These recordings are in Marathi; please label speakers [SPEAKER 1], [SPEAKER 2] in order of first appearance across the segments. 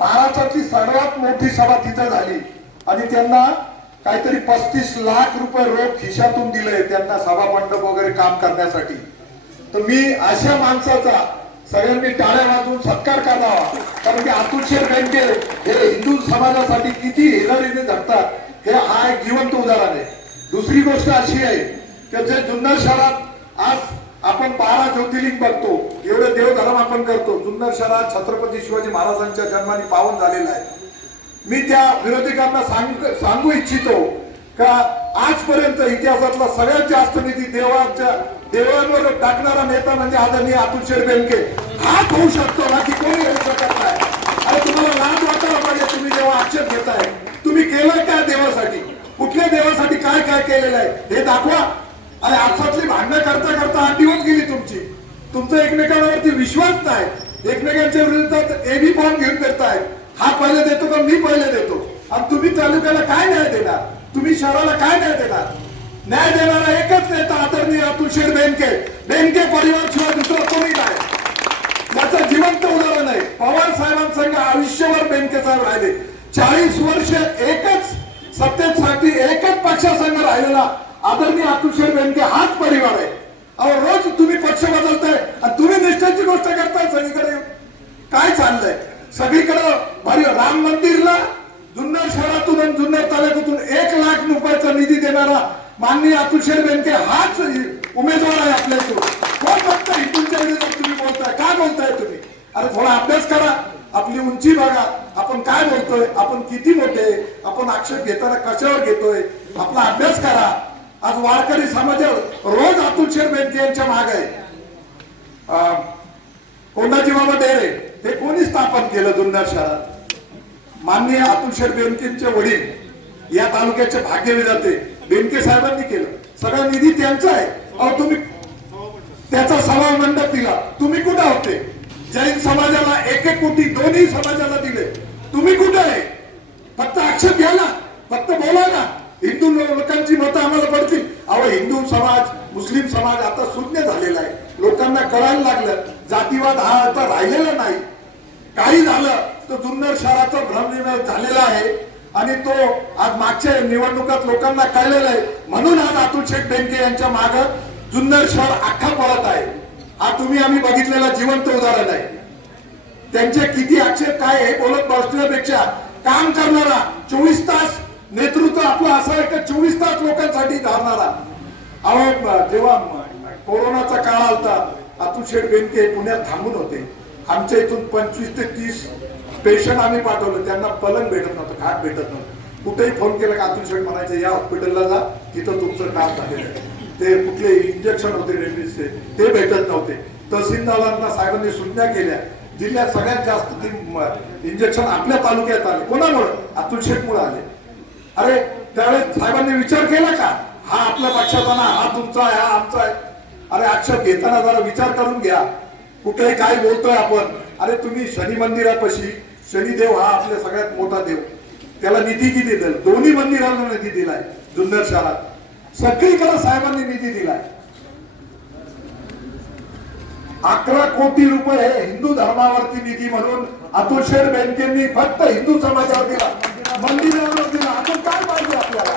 [SPEAKER 1] महाराष्ट्रातली सर्वात मोठी सभा तिथं झाली. आणि त्यांना काहीतरी पस्तीस लाख रुपये रोख खिशातून दिले त्यांना सभा मंडप वगैरे काम करण्यासाठी. तर मी अशा माणसाचा सगळ्यांनी टाळ्या वाजवून सत्कार करावा. कारण की अतुल शेठ बँके हे हिंदू समाजासाठी किती हेलारीने झटतात हे हा एक जिवंत उदाहरण आहे. दुसरी गोष्ट अशी आहे की जे जुन्नर शहरात आज आपण बारा ज्योतिर्लिंग बघतो. एवढे देवधर्म आपण करतो. जुन्नर शहरात छत्रपती शिवाजी महाराजांच्या जन्माने पावन झालेला आहे. मी त्या विरोधकांना सांग सांगू इच्छितो का आजपर्यंत इतिहासातला सगळ्यात जास्त निधी देवाच्या देवांवर टाकणारा नेता म्हणजे आदरणीय अतुल शेठ बेनके. हाच होऊ शकतो ना की कोणी होऊ शकत नाही? अरे तुम्हाला लाज वाटायला पाहिजे तुम्ही जेव्हा आक्षेप घेताय. तुम्ही केलंय काय देवासाठी? कुठल्या देवासाठी काय काय केलेलं आहे? हे दाखवा. आणि आपसातली भांडणं करता करता आठ दिवस गेली तुमची. तुमचा एकमेकांवरती विश्वास नाही. एकमेकांच्या विरोधात एबी फॉर्म घेऊन फिरताय. हा पहिले देतो का मी पहिले देतो? आणि तुम्ही तालुक्याला काय न्याय देणार? तुम्ही शहराला काय न्याय देणार? न्याय देणारा एकच नेता आदरणीय अतुल शेठ बेनके. बेनके परिवार शिवाय दुसरा कोणी नाही. याचं जिवंत उदाहरण आहे. पवार साहेबांसंग आयुष्यभर बेनके साहेब राहिले. चाळीस वर्ष एकच सत्तेसाठी एकच पक्षासंघ राहिलेला. आदरणीय अतुल शेठ बेनके हाच परिवार आहे. अहो रोज तुम्ही पक्ष बदलताय आणि तुम्ही निष्ठेची गोष्ट करताय सगळीकडे काय चाललंय? सगळीकडे भारी राम मंदिरला जुन्नर शहरातून आणि जुन्नर तालुक्यातून एक लाख रुपयाचा निधी देणारा माननीय अतुल शेठ बेनके हाच उमेदवार आहे आपल्या इथून. कोण बघताय तुमच्या विरोधात तुम्ही बोलताय? काय बोलताय तुम्ही? अरे थोडा अभ्यास करा. आपली उंची बघा. आपण काय बोलतोय? आपण किती मोठे? आपण आक्षेप घेताना कशावर घेतोय? आपला अभ्यास करा. आज वारकरी समाज रोज अतुल शेठ बेनके यांच्या माग आहे. अं, कोंडाजी बाबा डेरे हे कोणी स्थापन केलं जुन्नर शहरात? माननीय अतुल शेर बेनकेंचे वडील या तालुक्याचे भाग्य जाते बेनके साहेबांनी केलं. सगळा निधी त्यांचा आहे. अहो तुम्ही त्याचा सभा मंडप दिला. तुम्ही कुठे होते? जैन समाजाला एक एक कोटी दोन्ही समाजाला दिले. तुम्ही कुठे आहे? फक्त आक्षेप घ्या ना. फक्त बोला ना. लोकांची मतं आम्हाला पडतील अहो हिंदू समाज मुस्लिम समाज आता शून्य झालेला आहे. लोकांना कळायला लागलं जातीवाद हा आता राहिलेला नाही. काही झालं तर जुन्नर शहराचा भ्रमनिर्णय झालेला आहे. आणि तो आज मागच्या निवडणुकात लोकांना कळलेला आहे. म्हणून आज अतुल शेख बेंके यांच्या माग जुन्नर शहर अख्खा पडत आहे. हा तुम्ही आम्ही बघितलेला जिवंत उदाहरण आहे. त्यांचे किती आक्षेप काय हे बोलत बसण्यापेक्षा काम करणारा चोवीस तास नेतृत्व आपलं असं आहे का चोवीस तास लोकांसाठी धावणारा अहो जेव्हा कोरोनाचा काळ आलता अतुल शेठ बेनके पुण्यात थांबून होते. आमच्या इथून पंचवीस ते तीस पेशंट आम्ही पाठवलं. त्यांना पलंग भेटत नव्हतं खाट भेटत नव्हतं. कुठेही फोन केला का अतुल शेठ म्हणायचे या हॉस्पिटलला जा तिथं तुमचं काम झालेलं आहे. ते कुठले इंजेक्शन होते रेमडीचे ते भेटत नव्हते. तहसीलदारांना साहेबांनी सूचना केल्या. जिल्ह्यात सगळ्यात जास्त इंजेक्शन आपल्या तालुक्यात आले. कोणामुळे? अतुल शेठमुळे आले. अरे त्यावेळेस साहेबांनी विचार केला का? हा आपल्या पक्षाचा ना हा तुमचा आहे हा आमचा आहे. अरे अक्षर घेताना जरा विचार करून घ्या. कुठे काय बोलतोय आपण. अरे तुम्ही शनी मंदिरापाशी शनिदेव हा आपल्या सगळ्यात मोठा देव. त्याला निधी किती दिला? दोन्ही मंदिरांना निधी दिलाय जुन्नर शहरात सगळीकडे साहेबांनी निधी दिलाय. अकरा कोटी रुपये हे हिंदू धर्मावरती निधी म्हणून अतुल शेर बँकेंनी फक्त हिंदू समाजावर दिला. मंदिरावर दिला अजून काय पाहिजे आपल्याला?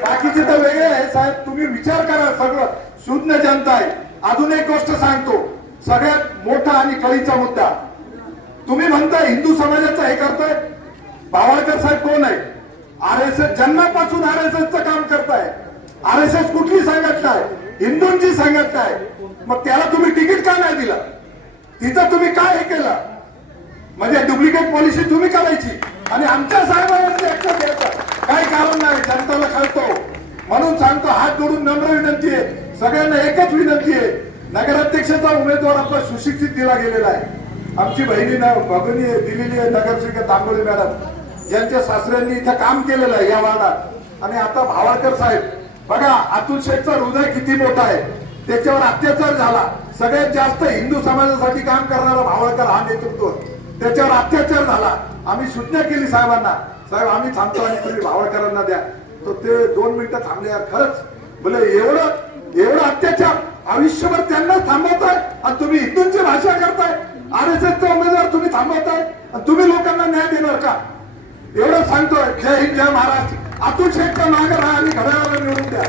[SPEAKER 1] बाकीचे तर वेगळे आहे साहेब. तुम्ही विचार करा सगळं. शून्य जनता आहे. अजून एक गोष्ट सांगतो. सगळ्यात मोठा आणि कळीचा मुद्दा. तुम्ही म्हणताय हिंदू समाजाचा हे करताय? भावाळकर साहेब कोण आहे? आर एस एस जन्मापासून आर एस एस काम करताय. आर एस एस कुठली संघटना आहे हिंदूंची संघटना आहे मग त्याला तुम्ही तिकीट का नाही दिलं? तिथं तुम्ही काय हे केलं? म्हणजे डुप्लिकेट पॉलिसी तुम्ही करायची. आणि आमच्या साहेबांवरती ऍक्शन घ्यायचं काय कारण नाही जनताला कळतो. म्हणून सांगतो हात जोडून नम्र विनंती आहे. सगळ्यांना एकच विनंती आहे. नगराध्यक्षाचा उमेदवार आपला सुशिक्षित दिला गेलेला आहे. आमची बहिणी भगिनी दिलेली आहे नगरसेविका तांबोळी मॅडम. यांच्या सासऱ्यांनी इथं काम केलेलं आहे या वार्डात. आणि आता भावाळकर साहेब बघा अतुल शेठचा हृदय किती मोठा आहे. त्याच्यावर अत्याचार झाला. सगळ्यात जास्त हिंदू समाजासाठी काम करणारा भावाळकर हा नेतृत्व. त्याच्यावर अत्याचार झाला. आम्ही सूचना केली साहेबांना. साहेब आम्ही थांबतो आणि तुम्ही भावाळकरांना द्या. तर ते दोन मिनिटं थांबले यार खरंच. बोले एवढं एवढं अत्याचार आयुष्यभर त्यांना थांबवताय आणि तुम्ही हिंदूंची भाषा करताय. आरएसएसचा उमेदवार तुम्ही थांबवताय आणि तुम्ही लोकांना न्याय देणार का? एवढं सांगतोय. जय हिंद जय महाराष्ट्र. अतुल शेठच्या मागे राहा आणि घड्याळाला निवडून द्या.